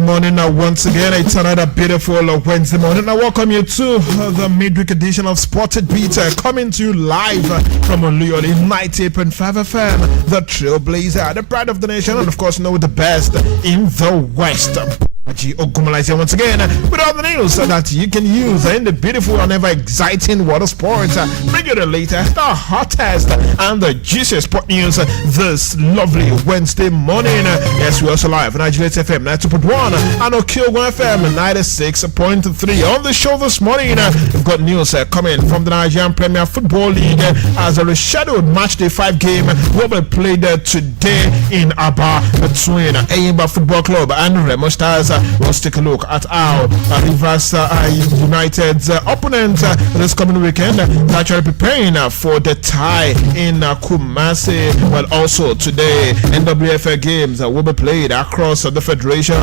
morning once again. It's another beautiful Wednesday morning. I welcome you to the midweek edition of Tit Bits, coming to you live from oluyolefm 98.5 FM, the Trailblazer, the pride of the nation, and of course, the best in the West. Once again with all the news that you can use in the beautiful and ever exciting water sports. Bring you the latest, the hottest, and the juiciest sport news this lovely Wednesday morning. Yes, we're also live on oluyolefm 92.1 and oluyolefm 96.3. On the show this morning, we've got news coming from the Nigerian Premier Football League as a rescheduled matchday 5 game will be played today in Aba between Eyimba Football Club and Remo Stars. Let's take a look at how Rivers United's opponent this coming weekend is actually preparing for the tie in Kumasi. Well, also today, NWFL games will be played across the federation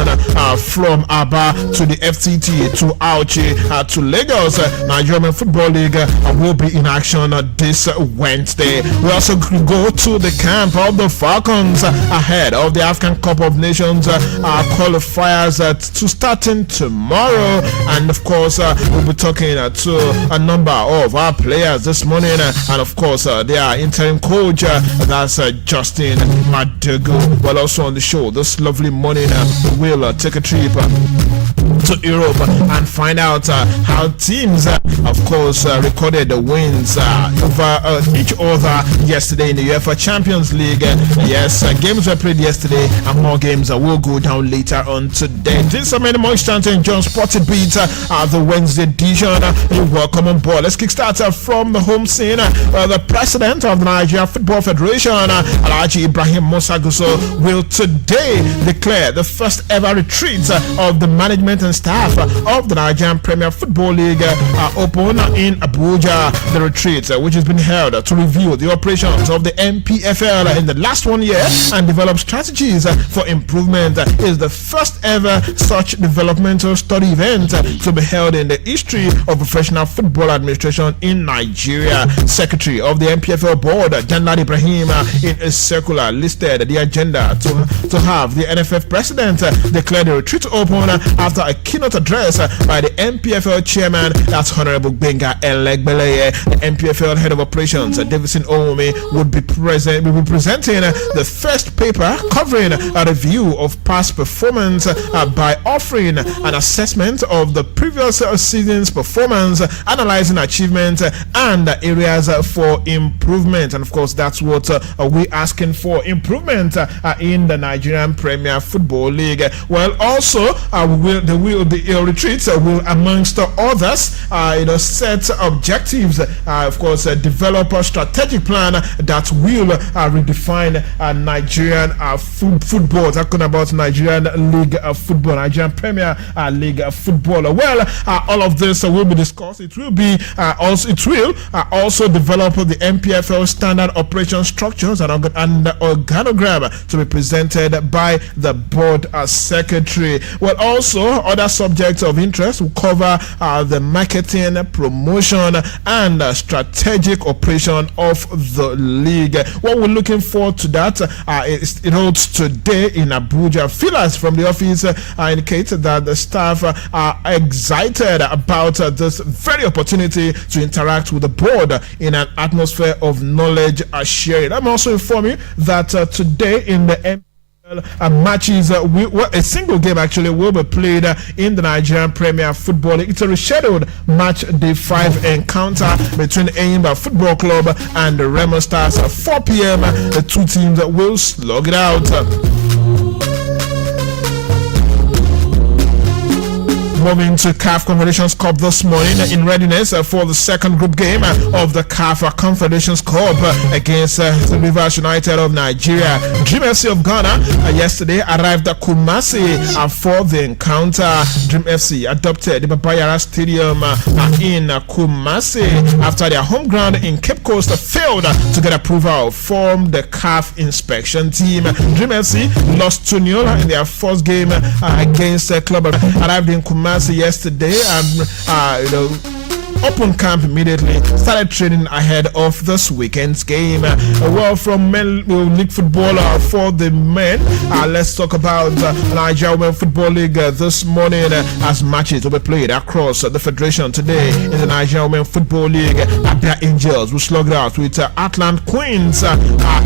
from Aba to the FCT to Auchi to Lagos. Nigerian Football League will be in action this Wednesday. We also go to the camp of the Falcons ahead of the African Cup of Nations qualifiers to starting tomorrow, and of course we'll be talking to a number of our players this morning, and of course their interim coach, that's Justin Madugu. Well, also on the show this lovely morning we'll take a trip to Europe and find out how teams of course recorded the wins over each other yesterday in the UEFA Champions League. Yes, games were played yesterday and more games will go down later on today. This is many more instance in John Tit Bits the Wednesday edition. You're welcome on board. Let's kickstart from the home scene. The president of the Nigerian Football Federation, Alhaji Ibrahim Musa Gusau, will today declare the first ever retreat of the management and staff of the Nigerian Premier Football League open in Abuja. The retreat, which has been held to review the operations of the NPFL in the last 1 year and develop strategies for improvement, is the first ever such developmental study event to be held in the history of professional football administration in Nigeria. Secretary of the NPFL board, Janlad Ibrahim, in a circular listed the agenda to have the NFF president declare the retreat open after a keynote address by the NPFL chairman, that's Honorable Benga Elegbeleye. The NPFL head of operations, Davison Owome, will be presenting the first paper covering a review of past performance by offering an assessment of the previous season's performance, analyzing achievements and areas for improvement. And of course, that's what we're asking for, improvement in the Nigerian Premier Football League. Well, also, the retreats will, amongst others, set objectives, of course, develop a strategic plan that will redefine Nigerian football. Talking about Nigerian League of Football, Nigerian Premier League of Football. Well, all of this will be discussed. It will also develop the NPFL standard operation structures and organogram to be presented by the board secretary. Well, also other subjects of interest will cover the marketing, promotion, and strategic operation of the league. What we're looking forward to that it holds today in Abuja. Feelers from the office indicate that the staff are excited about this very opportunity to interact with the board in an atmosphere of knowledge sharing. I'm also informing that today in the matches, a single game actually will be played in the Nigerian Premier Football League. It's a rescheduled match day 5 encounter between Eyimba Football Club and the Remo Stars at 4 p.m. The two teams will slug it out. Moving to CAF Confederations Cup this morning in readiness for the second group game of the CAF Confederations Cup against the Rivers United of Nigeria. Dream FC of Ghana yesterday arrived at Kumasi for the encounter. Dream FC adopted the Babayara Stadium in Kumasi after their home ground in Cape Coast failed to get approval from the CAF inspection team. Dream FC lost 2-0 in their first game against the club. Arrived in Kumasi yesterday and open camp immediately, started training ahead of this weekend's game. From League football for the men, let's talk about Nigeria Women Football League this morning as matches will be played across the federation today. In the Nigeria Women Football League, Abia Angels will slug it out with Atlant Queens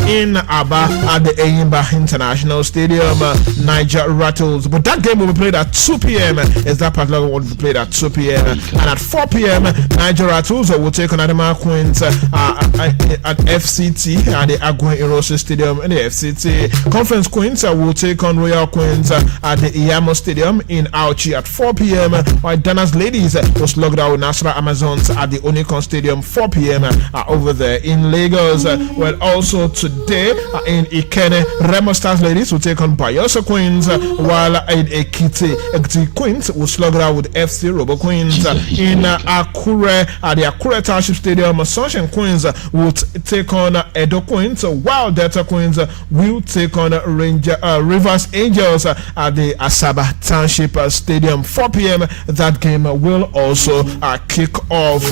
in Aba at the Eyimba International Stadium. Niger Rattles, but that game will be played at 2 p.m. Is that particular one will be played at 2 p.m. and at 4 p.m. Niger Rattles will take on Adama Queens at FCT at the Aguen Erosi Stadium in the FCT. Conference Queens will take on Royal Queens at the Iyamo Stadium in Auchi at 4 p.m. While Dana's Ladies will slug it out with Nasra Amazons at the Onikon Stadium 4 p.m. Over there in Lagos. Well, also today in Ikene, Remo Stars Ladies will take on Bayosa Queens, while in Ekiti Queens will slug it out with FC Robo Queens. In Akure at the Akure Township Stadium, Sunshine Queens will take on Edo Queens, while Delta Queens will take on Rivers Angels at the Asaba Township Stadium 4 p.m. That game will also kick off.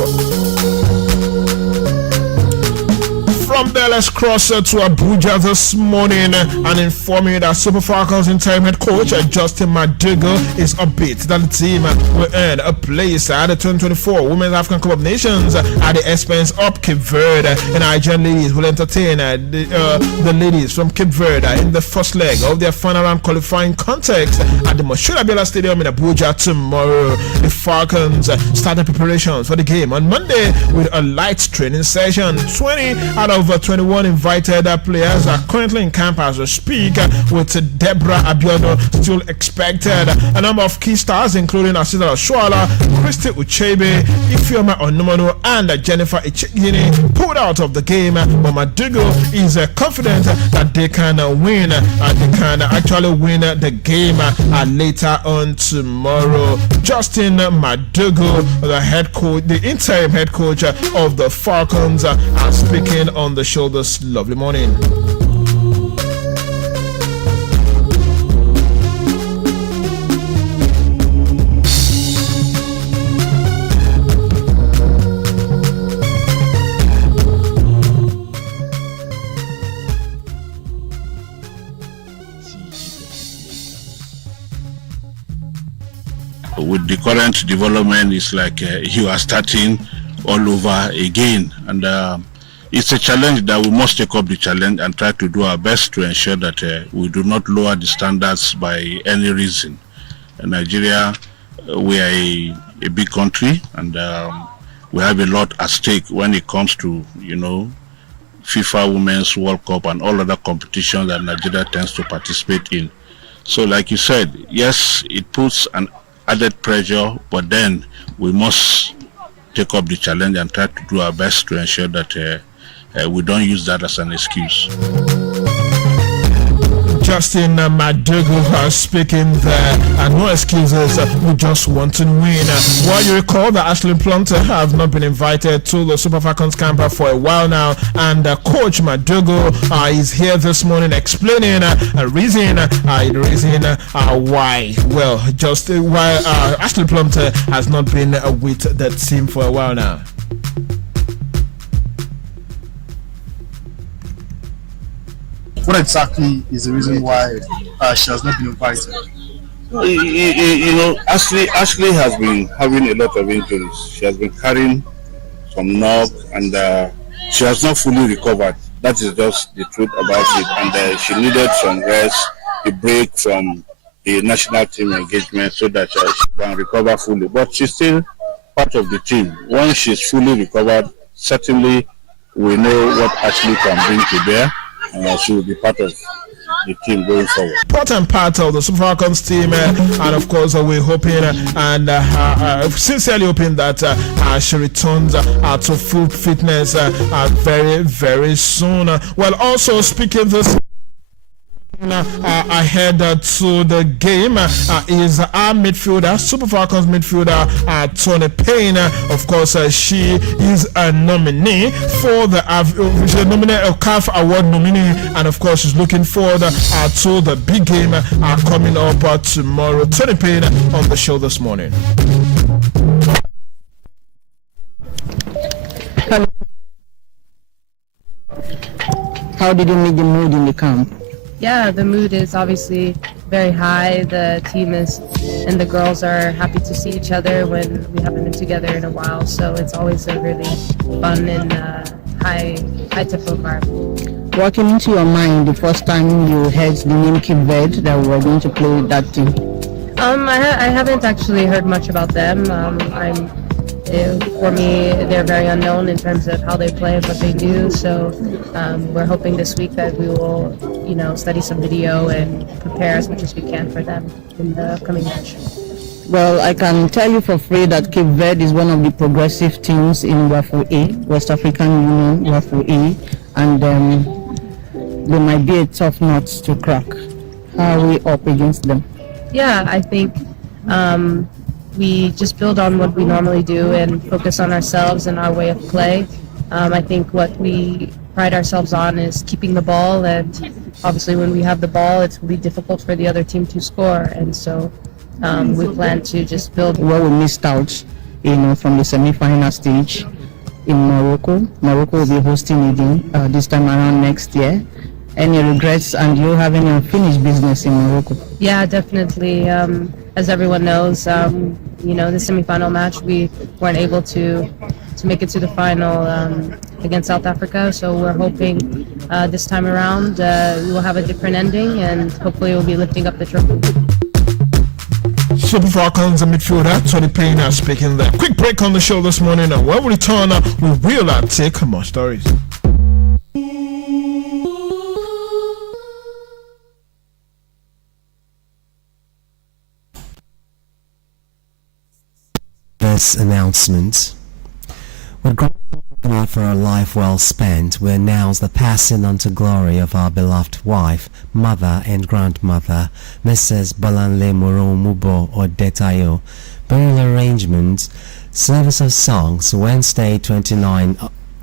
From there, let's cross to Abuja this morning and inform you that Super Falcons interim head coach Justin Madugo is upbeat that the team will earn a place at the 2024 Women's African Cup of Nations at the expense of Cape Verde. And Nigerian ladies will entertain the ladies from Cape Verde in the first leg of their final round qualifying contest at the Moshood Abiola Stadium in Abuja tomorrow. The Falcons started preparations for the game on Monday with a light training session. 20 out of 21 invited players are currently in camp as we speak, with Deborah Abiodun still expected. A number of key stars, including Asisa Oshuala, Christy Uchebe, Ifeoma Onomonu, and Jennifer Ichigini, pulled out of the game. But Madugo is confident that they can win. They can actually win the game later on tomorrow. Justin Madugo, the head coach, the interim head coach of the Falcons, speaking on the show this lovely morning. With the current development, it's like you are starting all over again, and it's a challenge that we must take up the challenge and try to do our best to ensure that we do not lower the standards by any reason. In Nigeria, we are a big country, and we have a lot at stake when it comes to, FIFA Women's World Cup and all other competitions that Nigeria tends to participate in. So like you said, yes, it puts an added pressure, but then we must take up the challenge and try to do our best to ensure that we don't use that as an excuse. Justin Madugo speaking there, and no excuses, we just want to win. While you recall that Ashley Plumter have not been invited to the Super Falcons camp for a while now, and Coach Madugo is here this morning explaining the reason why. Well, just why Ashley Plumter has not been with the team for a while now. What exactly is the reason why she has not been invited? Ashley has been having a lot of injuries. She has been carrying some knock, and she has not fully recovered. That is just the truth about it. And she needed some rest, a break from the national team engagement so that she can recover fully. But she's still part of the team. Once she's fully recovered, certainly we know what Ashley can bring to bear. She will be part of the team going forward. Important part of the Super Falcons team, and of course we're hoping and sincerely hoping that she returns to full fitness very, very soon. Well, also speaking this ahead to the game is our midfielder, Super Falcons midfielder Tony Payne. Of course, she is a nominee for the CAF Award nominee, and of course she's looking forward to the big game coming up tomorrow. Tony Payne on the show this morning. How did you make the mood in the camp? Yeah, the mood is obviously very high. The team is and the girls are happy to see each other when we haven't been together in a while. So it's always a really fun and high tempo environment. What came into your mind the first time you heard the name Tit Bits that we were going to play with that team? I haven't actually heard much about them. For me, they're very unknown in terms of how they play and what they do. So we're hoping this week that we will, study some video and prepare as much as we can for them in the upcoming match. Well, I can tell you for free that Tit Bits is one of the progressive teams in WAFU A, West African Union WAFU A, and they might be a tough nut to crack. How are we up against them? Yeah, I think we just build on what we normally do and focus on ourselves and our way of play. I think what we pride ourselves on is keeping the ball, and obviously when we have the ball, it's really difficult for the other team to score, and so we plan to just build. Well, we missed out, from the semi-final stage in Morocco. Morocco will be hosting again this time around next year. Any regrets, and you have any unfinished business in Morocco? Yeah, definitely. As everyone knows, the semi-final match, we weren't able to make it to the final against South Africa. So we're hoping this time around we will have a different ending, and hopefully we'll be lifting up the trophy. Super Falcons and midfielder Tony Payne speaking there. Quick break on the show this morning, and when we return, we will take more stories. This announcement. With God for a life well spent, we announce the passing on to glory of our beloved wife, mother and grandmother, Mrs. Balanle Moro Mubo Odetayo. Burial arrangements, service of songs, Wednesday 29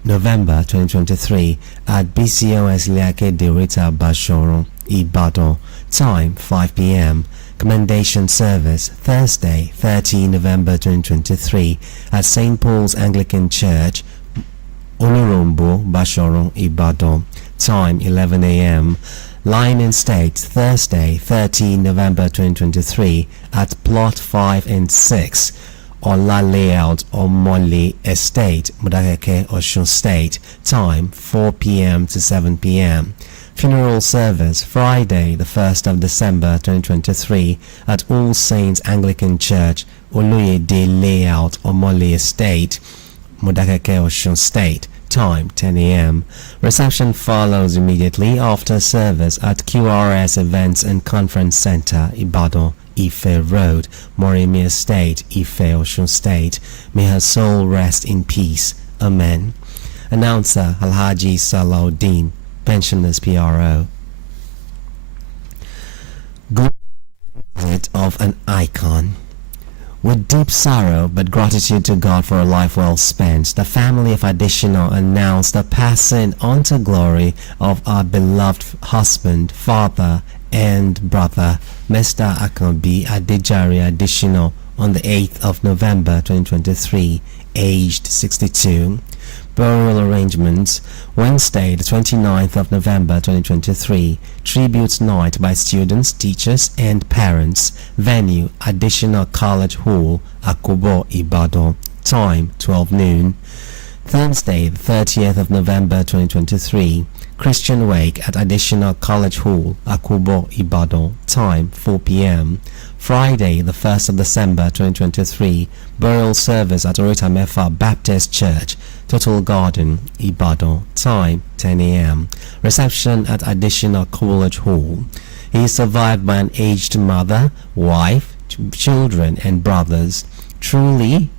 November 2023 at BCOS Liake de Rita Bashoron, Ibadan. Time 5 p.m. Commendation service Thursday 30 November 2023 at St. Paul's Anglican Church, Olurombo, Bashoron, Ibadan. Time 11 a.m. Line in State Thursday 13 November 2023 at Plot 5 and 6 Ola Layout Omole Estate, Modakeke, Osun State. Time 4 p.m. to 7 p.m. Funeral service Friday the 1st of December 2023 at All Saints Anglican Church, Oluyede Layout Omole Estate, Modakeke, Osun State. Time 10 a.m. Reception follows immediately after service at QRS Events and Conference Center, Ibadan, Ife Road, Moremi Estate, Ife, Osun State. May her soul rest in peace. Amen. Announcer Alhaji Salahuddin, Pensioners PRO. Good of an icon. With deep sorrow but gratitude to God for a life well spent, the family of Additional announced the passing on to glory of our beloved husband, father, and brother, Mr. Akanbi Adejare Additional, on the 8th of November 2023, aged 62. Burial arrangements Wednesday the 29th of November 2023, tribute night by students, teachers and parents. Venue Additional College Hall, Akubo, Ibadan. Time 12 noon. Thursday the 30th of November 2023, Christian wake at Additional College Hall, Akubo, Ibadan. Time 4 p.m. Friday the 1st of December 2023, burial service at Orita Mefa Baptist Church, Total Garden, Ibadan. Time 10 a.m. Reception at Additional College Hall. He is survived by an aged mother, wife, children and brothers. Truly,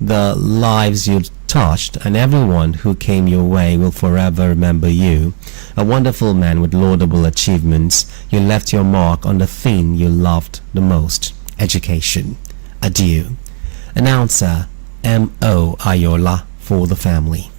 the lives you touched and everyone who came your way will forever remember you. A wonderful man with laudable achievements, you left your mark on the thing you loved the most, education. Adieu. Announcer M.O. Ayola for the family.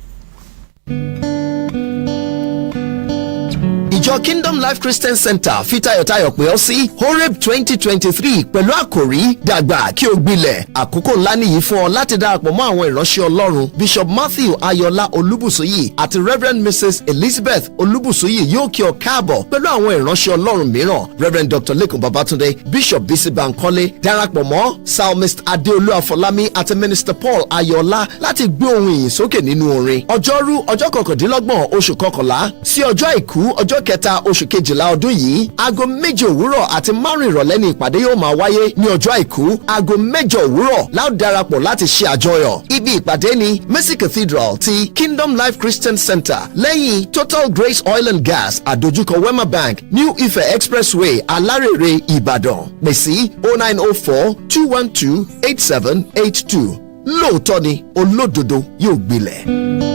ìjọ Kingdom Life Christian Center fi tayọ̀tayọ̀ pè ọ́ sí Horeb 2023 pẹ̀lú àkòrí dàgbà kí o gbilẹ̀. Àkókò ńlá nìyí fún ọ láti darapọ̀ mọ́ àwọn ìránṣẹ́ Ọlọ́run. Bishop Matthew Ayọ̀lá Olúbùsúyì àti Reverend Mrs Elizabeth Olúbùsúyì yóò kí ọ káàbọ̀ pẹ̀lú àwọn ìránṣẹ́ Ọlọ́run mìíràn. Reverend Dr. Lekun Babatunde, Bishop Bisi Bankole darapọ̀ mọ́ Psalmist Adeolu Afọlámi àti Minister Paul Ayọ̀lá láti gbé ohùn ìyìn sókè nínú orin. Ọjọ́rú ọjọ́ 29 oṣù kọkànlá sí ọjọ́ àìkú ọjọ́ kẹta oṣù kejìlá ọdún yìí aago 7 òwúrọ̀ àti 5 ìrọ̀lẹ́ ní ìpàdé yóò máa wáyé. Ní ọjọ́ àìkú aago 8 òwúrọ̀ la ó darapọ̀ láti ṣe àjọyọ̀. Ibi ìpàdé ní Mercy Cathedral ti Kingdom Life Christian Center lẹ́yìn Total Grace Oil and Gas àdójúkọ Wema Bank New Ife Expressway Alárèrè Ìbàdàn. Pè sí 0904 212 8782. Lóòótọ́ ni olódodo yóò gbilẹ̀.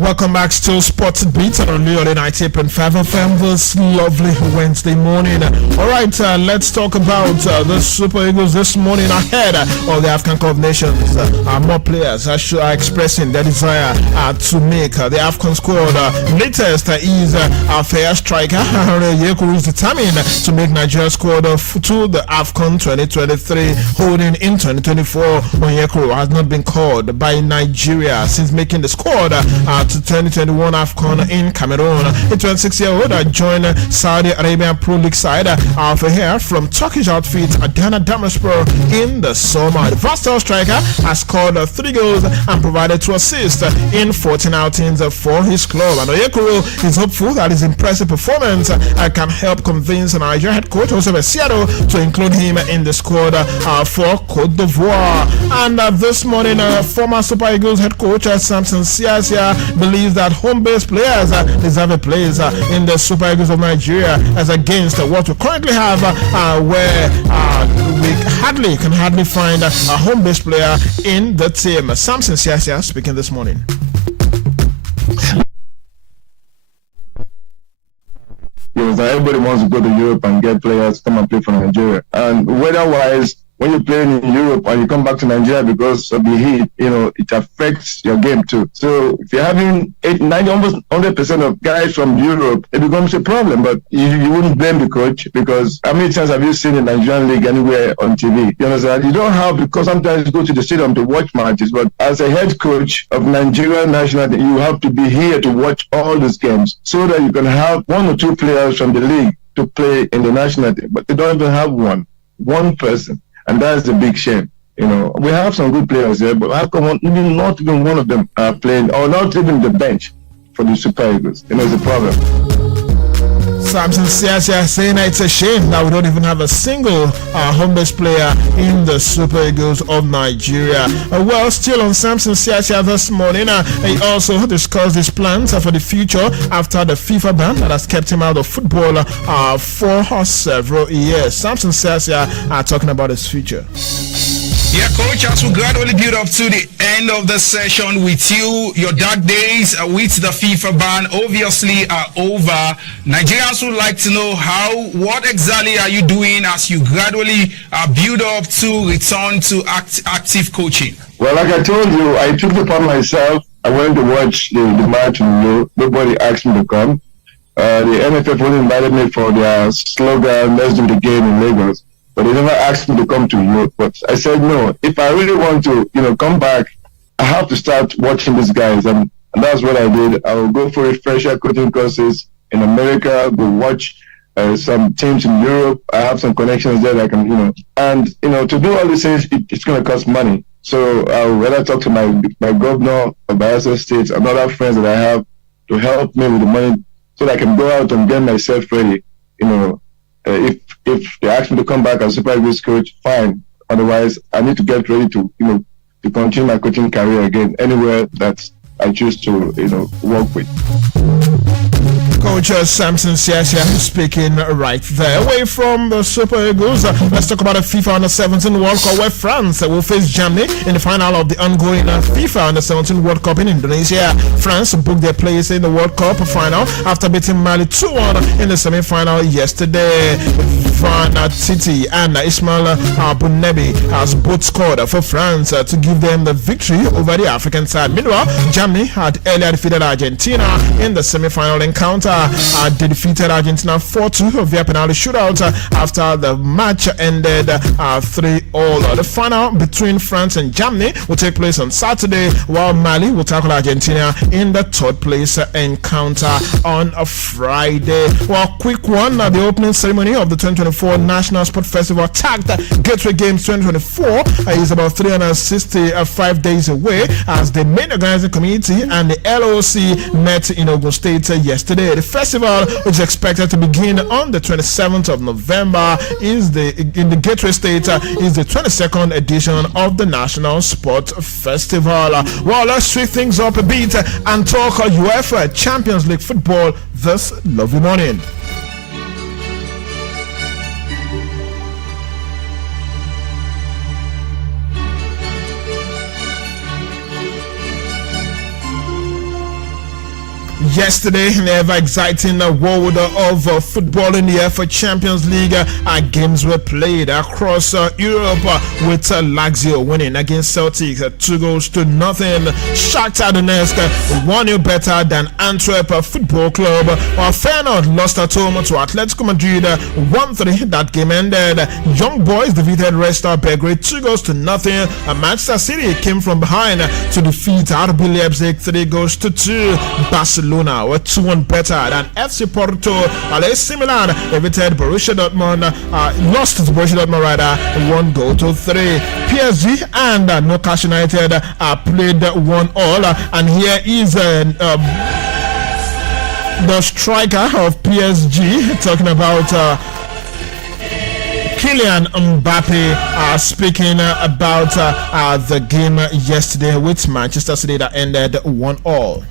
Welcome back to Sports Beat on Oluyole 98.5 FM this lovely Wednesday morning. All right, let's talk about the Super Eagles this morning ahead of the African Cup of Nations. More players are expressing their desire to make the African squad. Latest is our fair striker Onyekuru is determined to make Nigeria's squad to the AFCON 2023 holding in 2024. Onyekuru has not been called by Nigeria since making the squad to 2021 AFCON in Cameroon. A 26-year-old joined Saudi Arabian Pro League side here from Turkish outfit Adana Demirspor in the summer. The versatile striker has scored 3 goals and provided 2 assists in 14 outings for his club. And Onyekuru is hopeful that his impressive performance can help convince Nigeria head coach Jose Seattle to include him in the squad for Cote d'Ivoire. And this morning, former Super Eagles head coach Samson Siasia believes that home-based players deserve a place in the Super Eagles of Nigeria as against what we currently have where we can hardly find a home-based player in the team. Samson Siasia speaking this morning. Everybody wants to go to Europe and get players to come and play for Nigeria. And weather-wise, when you're playing in Europe and you come back to Nigeria because of the heat, it affects your game too. So if you're having 90, almost 100% of guys from Europe, it becomes a problem. But you wouldn't blame the coach because how many times have you seen the Nigerian league anywhere on TV? You understand? You don't have, because sometimes you go to the stadium to watch matches, but as a head coach of Nigerian national team, you have to be here to watch all these games so that you can have 1 or 2 players from the league to play in the national team. But they don't even have one person. And that's the big shame. We have some good players there, but how come not even one of them are playing, or not even the bench for the Super Eagles? It's a problem. Samson Siasia saying it's a shame that we don't even have a single home-based player in the Super Eagles of Nigeria. Well, still on Samson Siasia this morning, he also discussed his plans for the future after the FIFA ban that has kept him out of football for several years. Samson Siasia talking about his future. Yeah, coach, as we gradually build up to the end of the session with you, your dark days with the FIFA ban obviously are over. Nigerians would like to know what exactly are you doing as you gradually build up to return to active coaching? Well, like I told you, I took it upon myself. I went to watch the match and nobody asked me to come. The NFF only invited me for their slogan, "Let's do the game" in Lagos. But they never asked me to come to Europe. But I said, no, if I really want to, come back, I have to start watching these guys. And that's what I did. I will go for refresher coaching courses in America, go watch some teams in Europe. I have some connections there that I can, to do all these things, it's going to cost money. So I'll rather talk to my governor of Bayelsa State and other friends that I have to help me with the money so that I can go out and get myself ready, If they ask me to come back as Super Eagles coach, fine. Otherwise, I need to get ready to continue my coaching career again anywhere that I choose to work with. Coach Samson Siasia speaking right there. Away from the Super Eagles, let's talk about the FIFA Under-17 World Cup, where France will face Germany in the final of the ongoing FIFA Under-17 World Cup in Indonesia. France booked their place in the World Cup final after beating Mali 2-1 in the semi-final yesterday. Van Titi and Ismail Bounebi has both scored for France to give them the victory over the African side. Meanwhile, Germany had earlier defeated Argentina in the semi-final encounter. They defeated Argentina 4-2 via penalty shootout after the match ended 3-all. The final between France and Germany will take place on Saturday, while Mali will tackle Argentina in the third place encounter on a Friday. Well, quick one, the opening ceremony of the 2024 National Sport Festival tagged Gateway Games 2024 is about 365 days away, as the main organizing committee and the LOC met in Ogun State yesterday. The festival, which is expected to begin on the 27th of November, in the Gateway State, is the 22nd edition of the National Sport Festival. Well, let's switch things up a bit and talk UEFA Champions League football this lovely morning. Yesterday, in the ever exciting world of football in the UEFA Champions League, games were played across Europe, with Lazio winning against Celtic 2-0. Shakhtar Donetsk 1-0 better than Antwerp Football Club, while Feyenoord lost at home to Atletico Madrid 1-3. That game ended. Young Boys defeated Red Star Belgrade 2-0. Manchester City came from behind to defeat RB Leipzig 3-2. Barcelona were 2-1 better than FC Porto. AC Milan defeated Borussia Dortmund, lost to Borussia Dortmund rather 1-3. PSG and Newcastle United played 1-1, and here is the striker of PSG talking about Kylian Mbappe, speaking about the game yesterday with Manchester City that ended 1-1.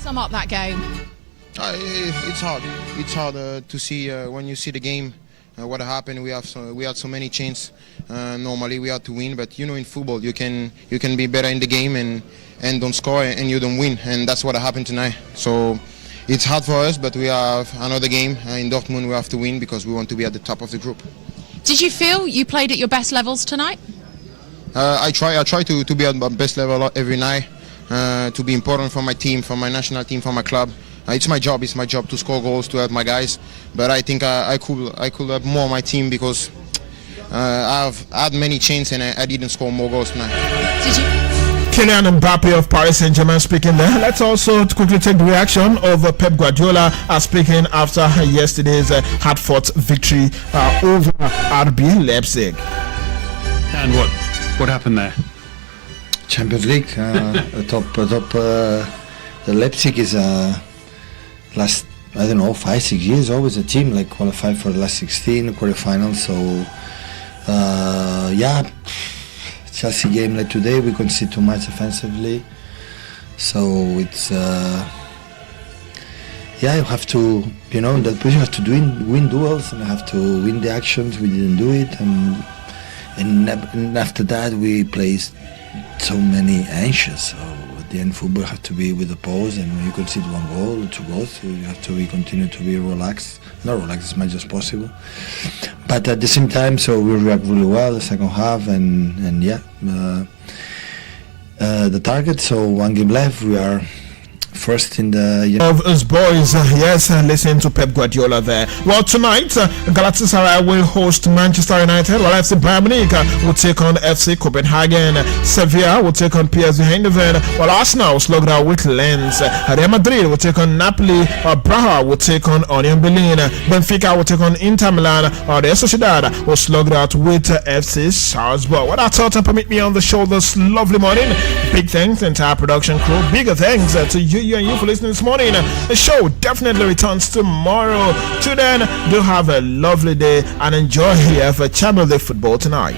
Sum up that game. It's hard. It's hard to see when you see the game. What happened? We had so many chances. Normally we had to win, but in football you can be better in the game and don't score and you don't win, and that's what happened tonight. So it's hard for us, but we have another game in Dortmund. We have to win because we want to be at the top of the group. Did you feel you played at your best levels tonight? I try to be at my best level every night. To be important for my team, for my national team, for my club. It's my job to score goals, to help my guys. But I think I could have more my team because I've had many chances and I didn't score more goals tonight. Did you? Kylian Mbappe of Paris Saint-Germain speaking there. Let's also quickly take the reaction of Pep Guardiola speaking after yesterday's hard-fought victory over RB Leipzig. And what happened there? Champions League, the Leipzig is last 5-6 years always a team like qualified for the last 16 quarterfinals. So Chelsea game like today we concede too much offensively. So it's you have to in that position you have to win duels and have to win the actions. We didn't do it, and after that we placed so many anxious. So at the end, football has to be with the pause, and when you concede 1 goal or 2 goals, so you have to continue to be relaxed, not relaxed as much as possible. But at the same time, so we react really well the second half, and the target. So 1 game left. We are first in the of us boys. Yes, listen to Pep Guardiola there. Well, tonight Galatasaray will host Manchester United, while FC Bayern Munich will take on FC Copenhagen. Sevilla will take on PSV Eindhoven, while Arsenal will slug out with Lens. Real Madrid will take on Napoli, while Braga will take on Union Berlin. Benfica will take on Inter Milan, while the Sociedad will slug out with FC Salzburg. What I thought, and permit me on the show this lovely morning. Big thanks to the entire production crew. Bigger thanks to you and you for listening this morning. The show definitely returns tomorrow. Till then, do have a lovely day and enjoy here for Champions League football tonight.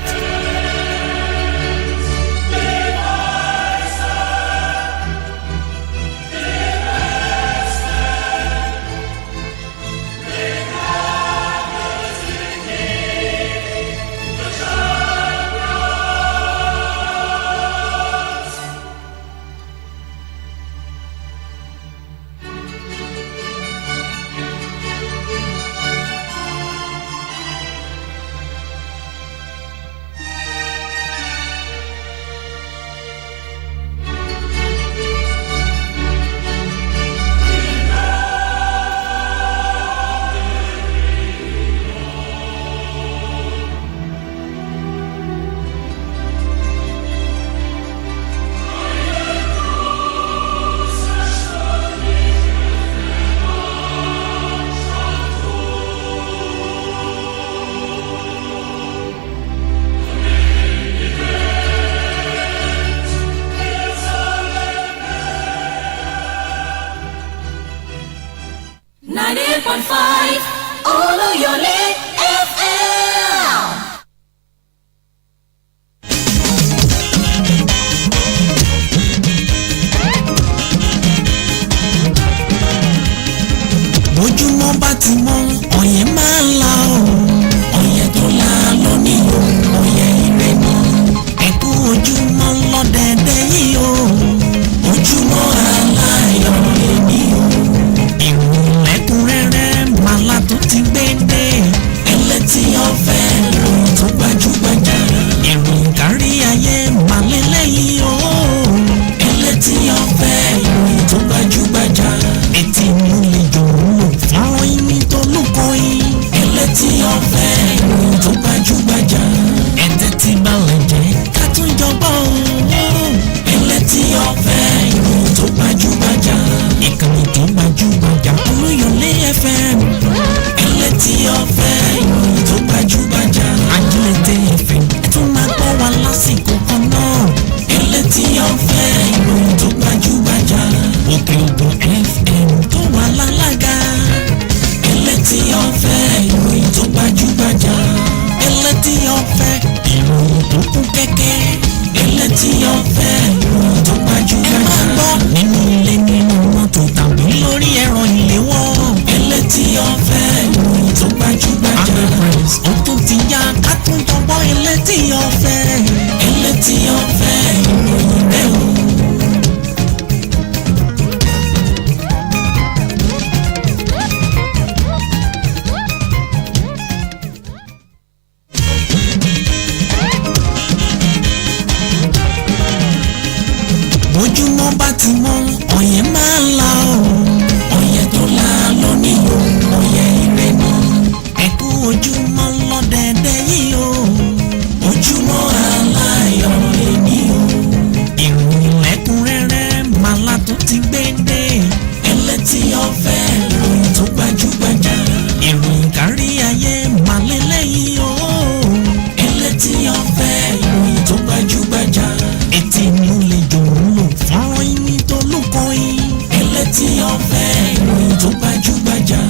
98.5 Oluyole FM. Bójúmọ́ bá ti mọ́ ọ̀yẹ́ máa ń la o, ọ̀yẹ́ tó la lónìí o, ọ̀yẹ́ ire ni. Ẹ̀kú ojúmọ́ lọ́dẹ̀ẹ̀dẹ̀ yìí o, ojúmọ́ aláyọ̀ èmi o. Ìròyìn lẹ́kùnrẹ́rẹ́ màlá tó ti gbé dé, ẹlẹ́tì ọ̀fẹ́ ìròyìn tó gbajúgbajà. Ìròyìn kárí ayé màlélẹ́yìí o, ẹlẹ́tì ọ̀fẹ́ ìròyìn tó gbajúgbajà. Etí inú lè jòrò fáwọn ìmí tó lóko yìí. Ẹlẹ́tì ọ̀fẹ́ ìròyìn tó gbajúgbajà. Ẹ̀tẹ́ ti balẹ̀ jẹ́ ká tún jọgbọ́ òun. Ẹlẹ́tì ọ̀fẹ́ ìròyìn tó gbajúgbajà. Ìkànnì tó gbajúgbajà Olúyọ̀lé FM. Ẹlẹ́tì ọ̀fẹ́ ìròyìn tó gbajúgbajà. Ajílẹ̀tẹ̀ FM ẹ tún máa gbọ́ wa lásìkò kan náà. Ẹlẹ́tì ọ̀fẹ́ ìròyìn tó gbajúgbajà. Òkè Ògùn FM tó wà lálága. Ẹlẹ́tì ọ̀fẹ́ ìròyìn tó gbajúgbajà. Ẹlẹ́tì ọ̀fẹ́ ìròyìn tó kún kẹ́kẹ́. Ẹlẹ́tì ọ̀fẹ́ ìròyìn tó gbajúgbajà. Ẹ máa gbọ́ nínú ilé nínú mọ́tò tàbí lórí ẹ̀rọ ìléwọ́. Ẹlẹ́tì ọ̀fẹ́ ìròyìn tó gbajúgbajà. Àgbẹ̀rẹ̀ ó tún ti yá ká tún jọgbọ́ ẹlẹ́tì ọ̀fẹ́. Ẹlẹ́tì ọ̀fẹ́ ìròyìn rẹ̀ o. Bójúmọ́ bá ti mọ́ ọ̀yẹ́ máa ń la o, ọ̀yẹ́ tó la lónìí o, ọ̀yẹ́ ire ni. Ẹ̀kú ojúmọ́ lọ́dẹ̀ẹ̀dẹ̀ yìí o, ojúmọ́ aláyọ̀ èmi o. Ìròyìn lẹ́kùnrẹ́rẹ́ màlá tó ti gbé dé. Ẹlẹ́tì ọ̀fẹ́ ìròyìn tó gbajúgbajà. Ìròyìn kárí ayé màlélẹ́yìí o. Ẹlẹ́tì ọ̀fẹ́ ìròyìn tó gbajúgbajà. Etí mi ò lè jòrò fáwọn ìmí tó lóko yìí. Ẹlẹ́tì ọ̀fẹ́ ìròyìn tó gbajúgbajà.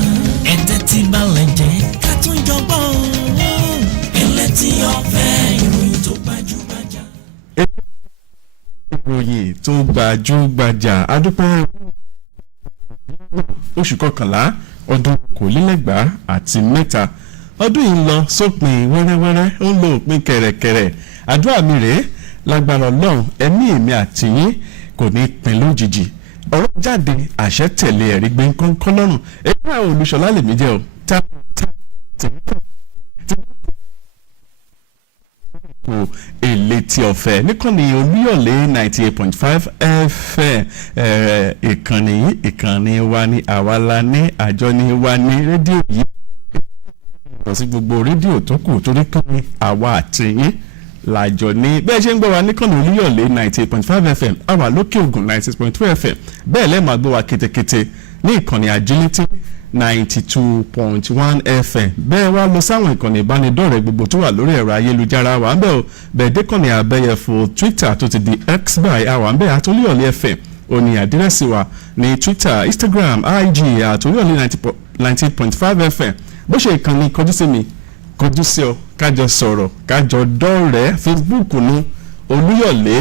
Ẹ̀tẹ́ ti balẹ̀ jẹ́ ká tún jọgbọ́ òun. Ẹlẹ́tì ọ̀fẹ́ ìròyìn tó gbajúgbajà. Ìròyìn tó gbajúgbajà adúpẹ́ oṣù kọkànlá ọdún kòlélẹ́gbàá àti mẹ́ta. Ọdún yìí ń lọ sópin wẹ́rẹ́wẹ́rẹ́, ó ń lo òpin kẹ̀rẹ̀kẹ̀rẹ̀. Àdúrà mi rèé, lágbára Ọlọ́run ẹ̀mí èmi àti yín kò ní pin lójijì. Ọ̀rọ̀ jáde àṣẹ tẹ̀lé ẹ̀rí gbé ńkọ́ńkọ́ lọ́rùn. Ẹ̀ka Olúṣọlá lèmi jẹ́ o. Ẹlẹ́tì ọ̀fẹ́ níkànnì Olúyọ̀lé 98.5 FM. Ìkànnì wa ní àwa la ní àjọ ní wa ní rédíò yìí. Lọ sí gbogbo rédíò tó kù torí kan ní àwa àti yín làjọ ní bẹ́ẹ̀ ṣe ń gbọ́ wa níkànnì Olúyọ̀lé 98.5 FM, àwa lókè Ògùn 96.2 FM. Bẹ́ẹ̀ lẹ́ẹ̀ máa gbọ́ wa kétékété ní ìkànnì Agility 92.1 FM. Bẹ́ẹ̀ wá lọ sáwọn ìkànnì ìbánidọ́rẹ̀ẹ́ gbogbo tó wà lórí ẹ̀rọ ayélujára wa ń bẹ̀ o. Bẹ́ẹ̀ dékànnì abẹ́yẹfò Twitter tó ti di X by àwa ń bẹ̀ àtOlúyọ̀lé FM. Ó ní àdírẹ́sì wa ní Twitter, Instagram, IG àtOlúyọ̀lé 98.5 FM. Bó ṣe ìkànnì kọjú sí mi kọjú sí ọ kájọ sọ̀rọ̀ kájọ dọ́rẹ̀ẹ́ Facebook ní Olúyọ̀lé